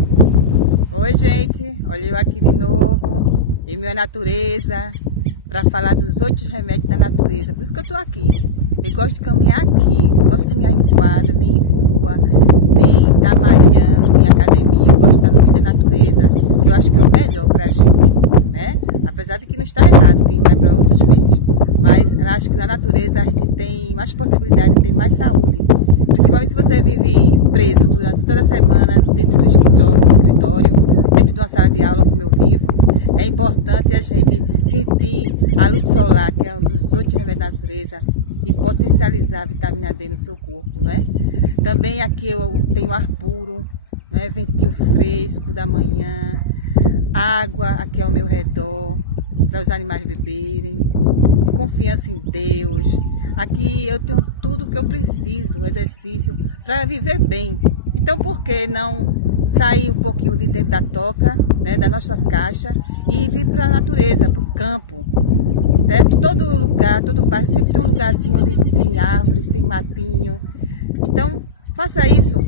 Oi gente, olha eu aqui de novo em minha natureza para falar dos outros remédios da natureza. Por isso que eu estou aqui. Eu gosto de caminhar aqui, gosto de caminhar em quadra, nem em rua, nem trabalhando, em academia. Eu gosto da vida da natureza, que eu acho que é o melhor para a gente, né? Apesar de que não está errado quem vai para outros meios, mas eu acho que na natureza a gente tem mais possibilidade de ter mais saúde. Principalmente se você vive preso durante toda a semana dentro do escritório, dentro de uma sala de aula como eu vivo. É importante a gente sentir a luz solar, que é um dos outros remédios da natureza, e potencializar a vitamina D no seu corpo, né? Também aqui eu tenho ar puro, né? Ventinho fresco da manhã, água aqui ao meu redor, para os animais beberem, confiança em Deus. Aqui eu tenho tudo o que eu preciso, exercício, para viver bem. Então por que não sair um pouquinho de dentro da toca, né, da nossa caixa, e vir para a natureza, para o campo, certo? Todo lugar, todo bairro, sempre tem um lugar assim onde tem árvores, tem matinho. Então faça isso,